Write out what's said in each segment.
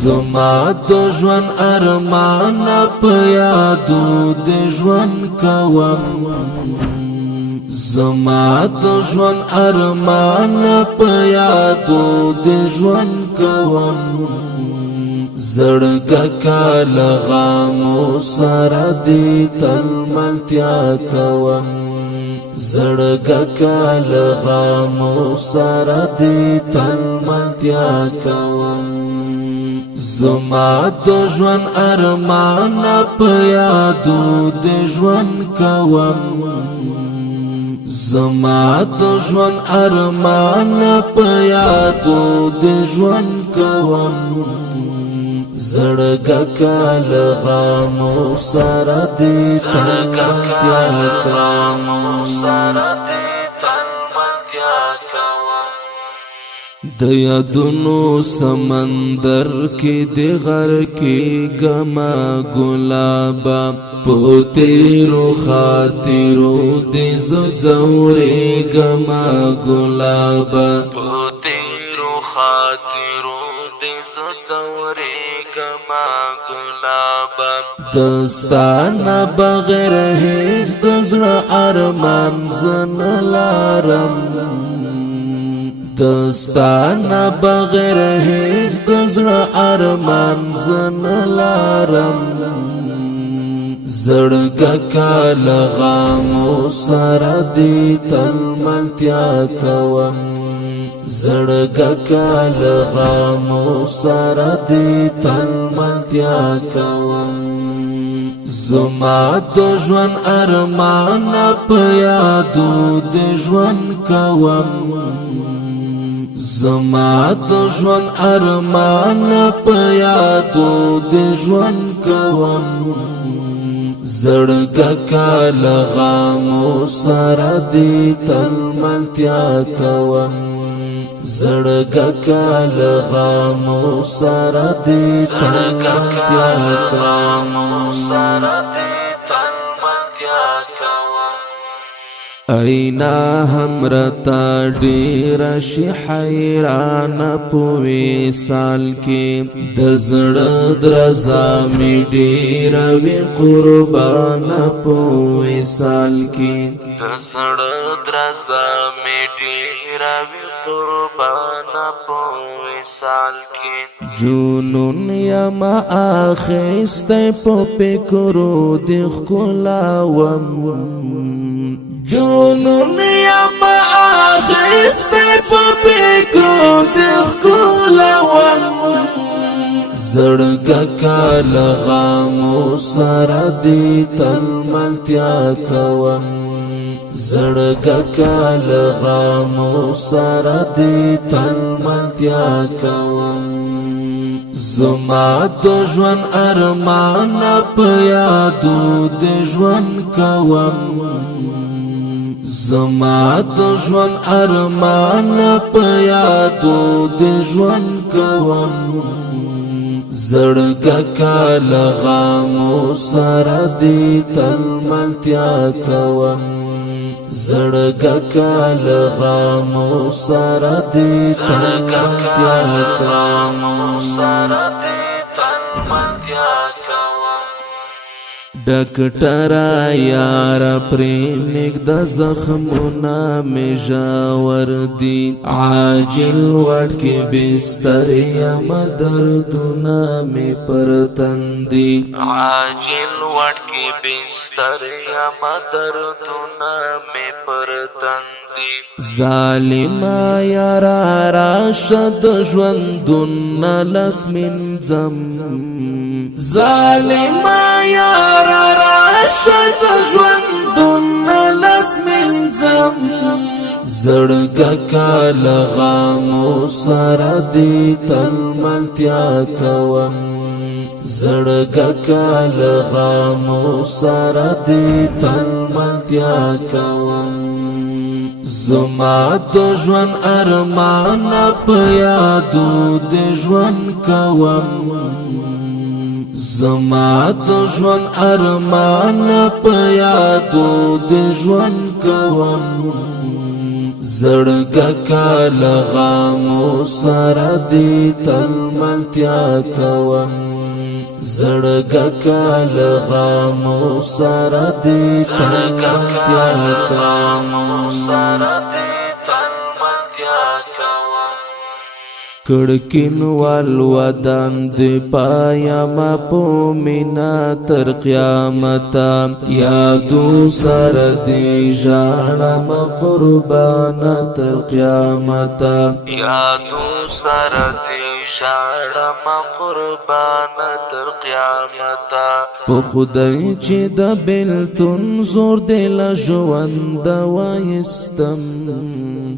زما د ژوند ارمان په یادو د ژوند کوم زما د ژوند ارمان په یادو د ژوند کوم زړګه کاله غامو سره دې تل ملتیا کوم زړګه کاله غامو سره دې تل ملتیا کوم زما د ژوند ارمان په یادو د ژوند کوم زما د ژوند ارمان په یادو د ژوند کوم زړګه کاله غامو سره دې تل ملتیا کوم د یادونو سمندر کې د غر کې ګما ګلابا په تیرو خاطرو د زورې ګما ګلابا په تیرو خاطرو د زورې ګما ګلابا دستانه بغیر هیڅ د زړه ارمان زنه لارم دستانه بغیر هیڅ د زړه ارمان زنه لارم زړګه کاله غامو سره دې تل ملتیا کوم زړګه کاله غامو سره دې تل ملتیا کوم زما د ژوند ارمان په یادو د ژوند کوم زما د ژوند ارمان په یادو د ژوند کوم زړګه کاله غامو سره دې تل ملتیا کوم زړګه کاله غامو سره دې تل ملتیا کوم اینا همرتا ډیر شي حیران پوي سال کې د زړه درزا می ډیر وی قربان پوي سال کې د زړه درزا می ډیر وی قربان پوي سال کې جنون یما اخسته په پکرو د خلاوم جنون یما اخسته په پکرو د خلاوم زړګه کاله غامو سره دې تل ملتیا کوم زړګه کاله غامو سره دې تل ملتیا کوم زما د ژوند ارمان په یادو د ژوند کوم زما د ژوند ارمان په یادو د ژوند کوم زړګه کاله غامو سره دې تل ملتیا کوم زړګه کاله غامو سره دې تل ملتیا کوم ډاکټر یار پریم نګد زخمونه می ژور دي عاجل وړ کې بستر یم دردونه می پر تندي عاجل وړ کې بستر یم دردونه می پر تندي ظالم یار راشد ژوندونه لس منځم ظالم یار راشد ژوندونه لس منځم زړګه کاله غامو سره دې تل ملتیا کوم زړګه کاله غامو سره دې تل ملتیا کوم زما د ژوند ارمان په یادو د ژوند کوم زما د ژوند ارمان په یادو د ژوند کوم زړګه کال غامو سره دې تل ملتیا کوم زړګه کال غامو سره دې تل ملتیا کوم کڑکین والودان دی پایا ما پو مینا تر قیامتا یادو سر دی جانم قربانا تر قیامتا یادو سر دی جانم قربانا تر قیامتا پو خدای چی دا بلتون زور دل جوان دا وایستم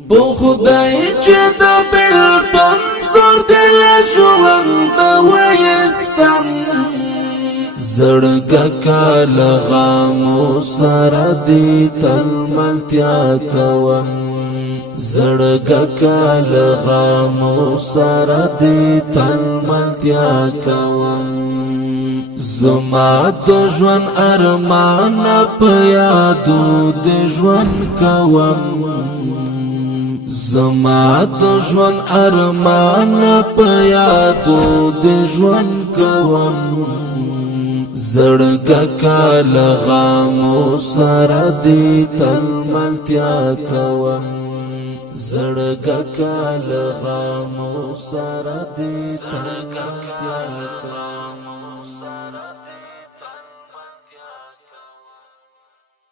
پو خدای چی دا بلتون زور دل ژوند وایستم زړګه کال غامو سره دې تل ملتیا کوم زړګه کال غامو سره دې تل ملتیا کوم زما د ژوند ارمان په یادو د ژوند کوم زما د ژوند ارمان په یادو د ژوند کوم زړګه کال غامو سره دې تل ملتیا کوم زړګه کال غامو سره دې تل ملتیا کوم